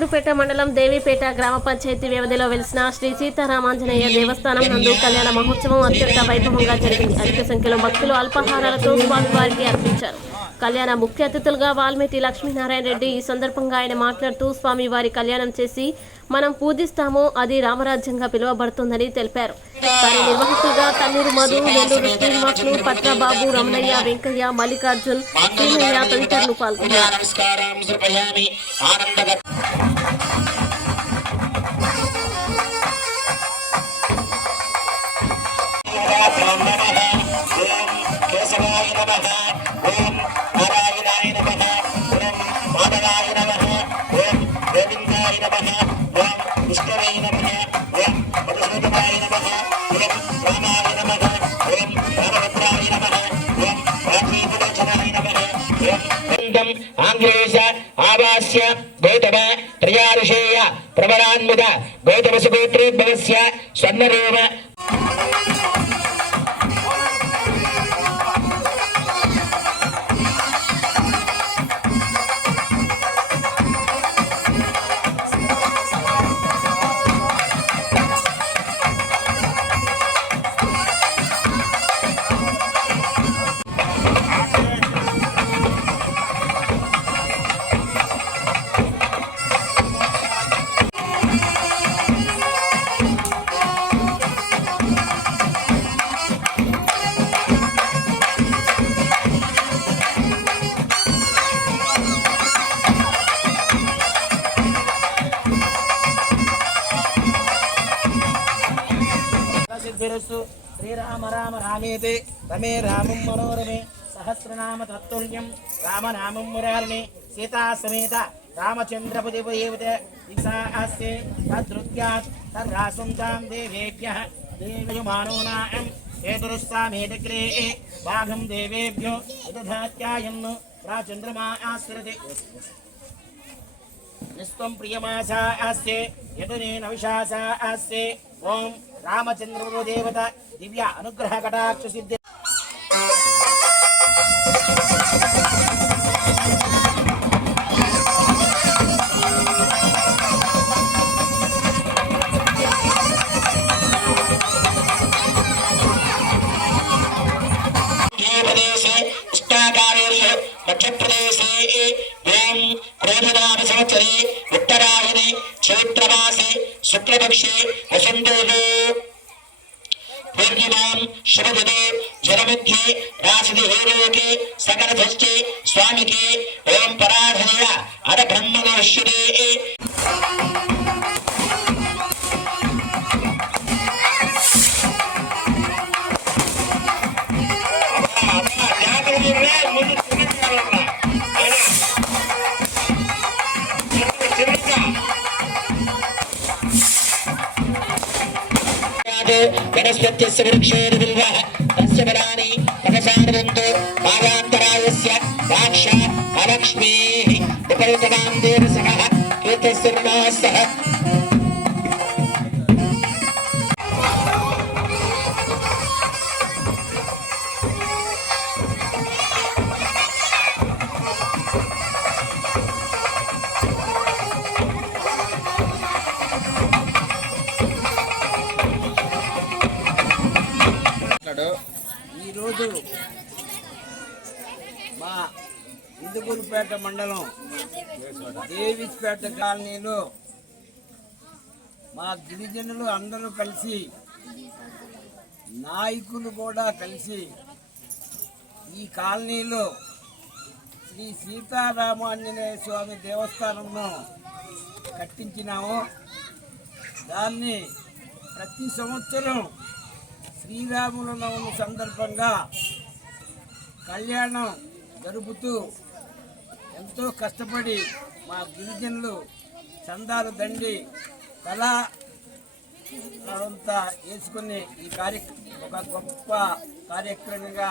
ఇందుకూరుపేట మండలం దేవీపేట గ్రామ పంచాయతీ వ్యవధిలో వెలిసిన శ్రీ సీతారామాంజనేయ దేవస్థానం నందు కళ్యాణ మహోత్సవం అత్యంత వైభవంగా జరిగింది. అధిక సంఖ్యలో భక్తులు అల్పాహారాలతో స్వామివారికి అర్పించారు. కళ్యాణ ముఖ్య అతిథులుగా వాల్మీకి లక్ష్మీనారాయణ రెడ్డి. ఈ సందర్భంగా ఆయన మాట్లాడుతూ స్వామివారి కళ్యాణం చేసి మనం పూజిస్తామో అది రామరాజ్యంగా పిలువబడుతుందని తెలిపారు. కార్యనిర్వాహకులుగా తన్నీరు మధు, నెల్లూరు శ్రీనివాసులు, పట్నబాబు, రమణయ్య, వెంకయ్య, మల్లికార్జున్, సీనయ్య తదితరులు పాల్గొన్నారు. आंग्लेश आवास्य गौतम त्रयाऋषेय प्रबलान्वित गौतमसुगोत्रोद्भवस्य स्वर्णरोम श्रीराम राम रामेति रमे रामं मनोरमे सहस्रनाम तत्तुल्यं रामनामं मुरारिणे सीता समेत रामचन्द्रपतिपदेवते दिशास्ते तद्रुत्यात् तर्रासुन्तां देवेभ्यः देवयुमानोनां हेतुरुस्तामेदग्रे भागं देवेभ्यो यदधात्यायन् प्राचन्द्रमा आश्रते निस्त्वं प्रियमासा अस्ते यदुने नविशासा अस्ते ओम रामचंद्र देवता दिव्य अनुग्रह कटाक्ष सिद्धि उत्तरायणे चैत्रमासे शुक्लपक्षे वसंतोषे पूर्णिमां शुभदिने जलमध्ये रासदिहेलोके सकलधस्ते स्वामिके ओम पराधनय अद ब्रह्मगोश्वरे वनस्पत्यस्य वृक्षोर्बिल्वः तस्य फलानि तपसारदन्तो भावान्तरायस्य दाक्षा अलक्ष्मीः उपरितवान् देवसखः कीर्तस्य नमः ఈరోజు మా ఇందుకూరుపేట మండలం దేవీపేట కాలనీలో మా గిరిజనులు అందరూ కలిసి నాయకులు కూడా కలిసి ఈ కాలనీలో శ్రీ సీతారామాంజనేయ స్వామి దేవస్థానంను కట్టించినాము. దాన్ని ప్రతి సంవత్సరం శ్రీరాముల నవమి సందర్భంగా కళ్యాణం జరుపుతూ ఎంతో కష్టపడి మా గిరిజనులు చందాలు దండి కళా అంతా వేసుకుని ఈ ఒక గొప్ప కార్యక్రమంగా